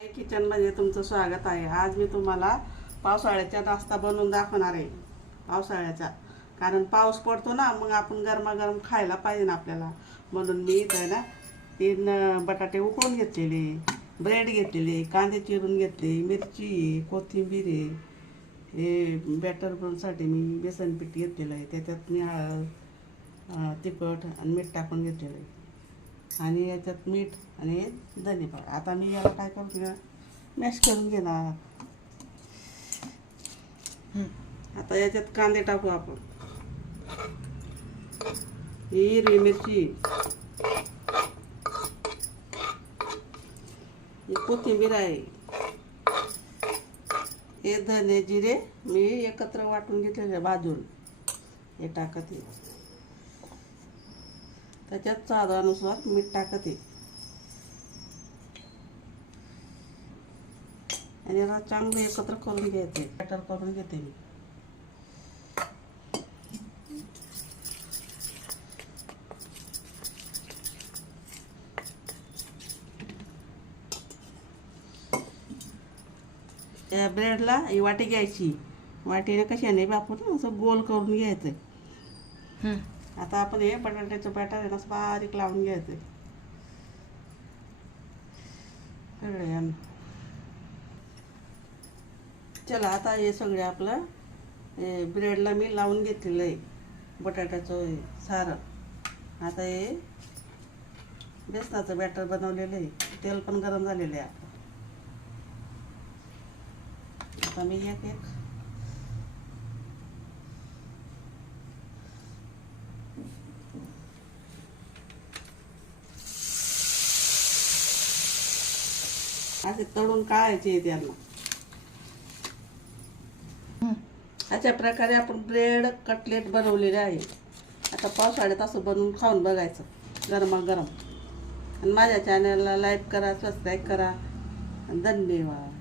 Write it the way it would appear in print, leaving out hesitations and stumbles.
किचनमध्ये तुमचं स्वागत आहे। आज मी तुम्हाला पावसाळ्याचा नाश्ता बनवून दाखवणार आहे। पावसाळ्याचा कारण पाऊस पडतो ना, मग आपण गरमागरम खायला पाहिजे ना आपल्याला, म्हणून मी इथे ना 3 बटाटे उकळून घेतलेले, ब्रेड घेतलेले, कांदे चिरून घेतले, मिरची, कोथिंबीर आहे, हे बॅटर बनवण्यासाठी मी बेसन पीठ घेतलेलं आहे, त्याच्यात मी तिखट आणि मीठ टाकून घेतलेलं आहे आणि याच्यात मीठ आणि धने पावडर। आता मी याला काय करतो, मॅश करून घेणार। आता याच्यात कांदे टाकू आपण, हिरवी मिरची, कोथिंबीर आहे, हे धने जिरे मी एकत्र वाटून घेतलेले भाजून हे टाकते, त्याच्यात स्वादानुसार मीठ टाकते आणि याला चांगलं एकत्र करून घ्यायचे, बॅटर करून घेते मी। या ब्रेडला ही वाटी घ्यायची, वाटीने कशाने आपण असं गोल करून घ्यायचं। आता आपण हे बटाट्याचं बॅटर आहे ना असं बारीक लावून घ्यायचं सगळ्यांना। चला आता हे सगळे आपलं हे ब्रेडला मी लावून घेतलेलं आहे बटाट्याचं सारण। आता हे बेसनाचं बॅटर बनवलेलं आहे, तेल पण गरम झालेलं आहे आपलं। आता मी एक एक असे तळून काढायचे त्यांना। अशा प्रकारे आपण ब्रेड कटलेट बनवलेले आहे। आता पावसाळ्यात असं बनवून खाऊन बघायचं गरमागरम। आणि माझ्या चॅनलला लाईक करा, सबस्क्राईब करा। धन्यवाद।